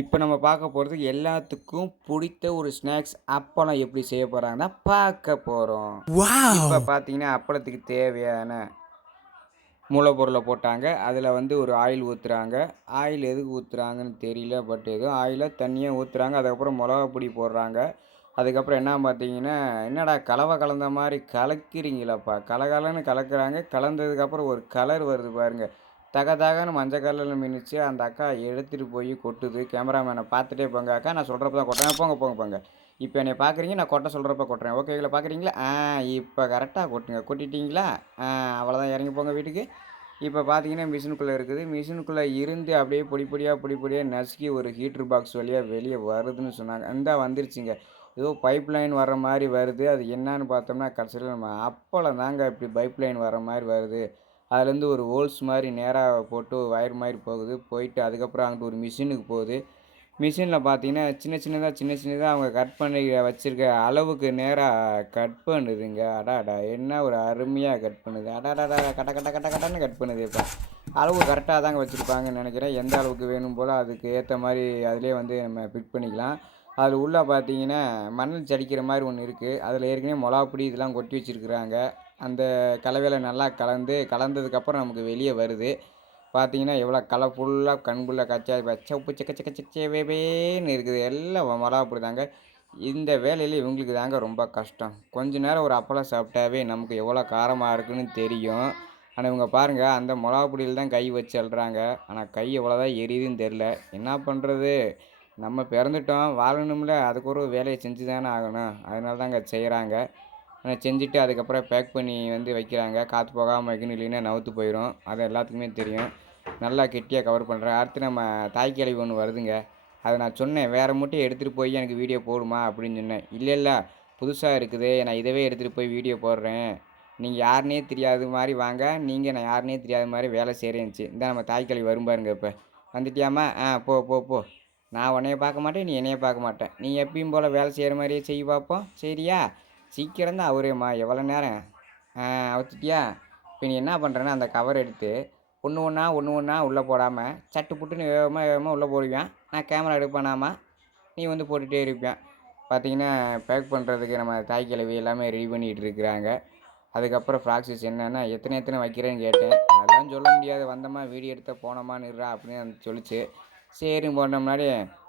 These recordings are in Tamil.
இப்போ நம்ம பார்க்க போகிறது எல்லாத்துக்கும் பிடித்த ஒரு ஸ்நாக்ஸ் அப்பளம் எப்படி செய்ய போகிறாங்கன்னா பார்க்க போகிறோம். இப்போ பார்த்தீங்கன்னா அப்பளத்துக்கு தேவையான மூலப்பொருளை போட்டாங்க. அதில் வந்து ஒரு ஆயில் ஊற்றுறாங்க ஆயில் எதுக்கு ஊற்றுறாங்கன்னு தெரியல பட் எதுவும் ஆயிலை தண்ணியாக ஊற்றுறாங்க அதுக்கப்புறம் மிளகா பொடி போடுறாங்க. அதுக்கப்புறம் என்ன பார்த்தீங்கன்னா என்னடா கலவை கலந்த மாதிரி கலக்கிறீங்களாப்பா. கலகலன்னு கலக்குறாங்க. கலந்ததுக்கப்புறம் ஒரு கலர் வருது பாருங்க. தக தகன்னு மஞ்சள் கலரில் மின்னுச்சு. அந்த அக்கா எடுத்துகிட்டு போய் கொட்டுது. கேமராமேனை பார்த்துட்டே போங்க அக்கா. நான் சொல்கிறப்ப தான் கொட்டுறேன். போங்க போங்க போங்க. இப்போ என்னை பார்க்குறீங்க நான் கொட்ட சொல்கிறப்ப கொட்டுறேன். ஓகேங்களா பார்க்குறீங்களா ஆ இப்போ கரெக்டாக கொட்டுங்க. கொட்டிட்டீங்களா? ஆ அவ்வளோதான் இறங்கி போங்க வீட்டுக்கு. இப்போ பார்த்தீங்கன்னா மிஷினுக்குள்ளே இருக்குது. மிஷினுக்குள்ளே இருந்து அப்படியே பொடி பொடியாக பொடி பொடியாக நசுக்கி ஒரு ஹீட்ரு பாக்ஸ் வழியாக வெளியே வருதுன்னு சொன்னாங்க. இந்த வந்துருச்சுங்க. ஏதோ பைப் லைன் வர்ற மாதிரி வருது. அது என்னன்னு பார்த்தோம்னா கடைசியில் நம்ம அப்பளம் தாங்க இப்படி பைப் லைன் வர மாதிரி வருது. அதுலேருந்து ஒரு ஹோல்ஸ் மாதிரி நேராக போட்டு வயர் மாதிரி போகுது. போயிட்டு அதுக்கப்புறம் அங்கிட்டு ஒரு மிஷினுக்கு போகுது. மிஷினில் பார்த்தீங்கன்னா சின்ன சின்னதாக சின்ன சின்னதாக அவங்க கட் பண்ணி வச்சுருக்க அளவுக்கு நேராக கட் பண்ணுதுங்க. அடாடா என்ன ஒரு அருமையாக கட் பண்ணுது. அடாடாடா கட்ட கட்ட கட்ட கட்டன்னு கட் பண்ணுது இப்போ. அளவு கரெக்டாக தாங்க வச்சுருப்பாங்கன்னு நினைக்கிறேன். எந்த அளவுக்கு வேணும் போல் அதுக்கு ஏற்ற மாதிரி அதிலே வந்து நம்ம ஃபிட் பண்ணிக்கலாம். அதில் உள்ளே பார்த்தீங்கன்னா மணல் சடிக்கிற மாதிரி ஒன்று இருக்குது அதில் ஏற்கனவே மிளகா இதெல்லாம் கொட்டி வச்சுருக்குறாங்க. அந்த கலவையில் நல்லா கலந்து கலந்ததுக்கப்புறம் நமக்கு வெளியே வருது. பார்த்தீங்கன்னா எவ்வளோ கலர்ஃபுல்லாக கண்குள்ளே கச்சா சப்பு சக்க சக்க சச்சவேன்னு இருக்குது. எல்லாம் மிளகா போடுதாங்க இந்த வேலையில் இவங்களுக்கு தாங்க ரொம்ப கஷ்டம். கொஞ்ச நேரம் ஒரு அப்பளம் சாப்பிட்டாவே நமக்கு எவ்வளோ காரமாக இருக்குன்னு தெரியும். ஆனால் இவங்க பாருங்கள் அந்த மிளகா பொடியில் தான் கை வச்சு அல்றாங்க ஆனால் கை எவ்வளோதான் எரியுதுன்னு தெரில என்ன பண்ணுறது நம்ம பிறந்துட்டோம் வாழணும்ல. அதுக்கு ஒரு வேலையை செஞ்சு தானே ஆகணும். அதனால தாங்க செய்கிறாங்க செஞ்சுட்டு அதுக்கப்புறம் பேக் பண்ணி வந்து வைக்கிறாங்க. காற்று போகாமல் வைக்கணும் இல்லைன்னா நவுத்து போயிடும் அது எல்லாத்துக்குமே தெரியும். நல்லா கெட்டியாக கவர் பண்ணுறேன் அடுத்து நம்ம தாய் கிழவி ஒன்று வருதுங்க. அதை நான் சொன்னேன். வேறு மூட்டையை எடுத்துகிட்டு போய் எனக்கு வீடியோ போடுமா அப்படின்னு சொன்னேன். இல்லை இல்லை. புதுசாக இருக்குது. நான் இதவே எடுத்துகிட்டு போய் வீடியோ போடுறேன். நீங்கள் யாருனே தெரியாத மாதிரி வாங்க. நீங்கள் நான் யாருனே தெரியாத மாதிரி வேலை செய்கிறேன்ச்சு இந்த நம்ம தாய் கிழவி வரும் பாருங்க இப்போ. வந்துட்டியாம்மா? ஆ போ போ போ. நான் உன்னைய பார்க்க மாட்டேன் நீ என்னைய பார்க்க மாட்டேன். நீ எப்பயும் போல் வேலை செய்கிற மாதிரியே செய்ய பார்ப்போம். சரியா? சீக்கிரம் தான் அவரேம்மா. எவ்வளோ நேரம்? அவுத்துட்டியா? இப்போ நீ என்ன பண்ணுறேன்னா அந்த கவர் எடுத்து ஒன்று ஒன்றா ஒன்று ஒன்றா உள்ளே போடாமல் சட்டு புட்டுன்னு வேகமாக வேகமாக உள்ளே போடுவேன் நான் கேமரா எடுப்பேனாமா? நீ வந்து போட்டுகிட்டே இருப்பேன் பார்த்தீங்கன்னா பேக் பண்ணுறதுக்கு நம்ம தாய் கிழவி எல்லாமே ரெடி பண்ணிகிட்டு இருக்கிறாங்க. அதுக்கப்புறம் ஃப்ராக்ஸஸ் என்னென்னா எத்தனை எத்தனை வைக்கிறேன்னு கேட்டேன். அதெல்லாம் சொல்ல முடியாது. வந்தோமா வீடியோ எடுத்த போனோமான்னு இருறா அப்படின்னு சொல்லிச்சு. சரி போன முன்னாடி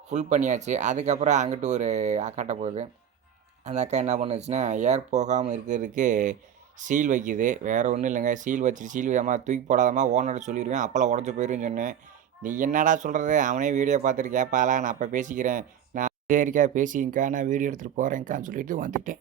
ஃபுல் பண்ணியாச்சு. அதுக்கப்புறம் அங்கிட்டு ஒரு அக்காட்ட போகுது. அந்த அக்கா என்ன பண்ணுச்சுன்னா ஏர் போகாமல் இருக்கிறதுக்கு சீல் வைக்குது. வேறு ஒன்றும் இல்லைங்க. சீல் வச்சு சீல் வைக்காமல் தூக்கி போடாதம்மா ஓனர்கிட்ட சொல்லிடுவேன். அப்போல்லாம் உடஞ்சி போயிருன்னு சொன்னேன். நீ என்னடா சொல்கிறது அவனே வீடியோ பார்த்துட்டு கேட்பாளா நான் அப்போ பேசிக்கிறேன். நான் சரிக்கா பேசிங்கக்கா நான் வீடியோ எடுத்துகிட்டு போகிறேன்க்கான்னு சொல்லிட்டு வந்துட்டேன்.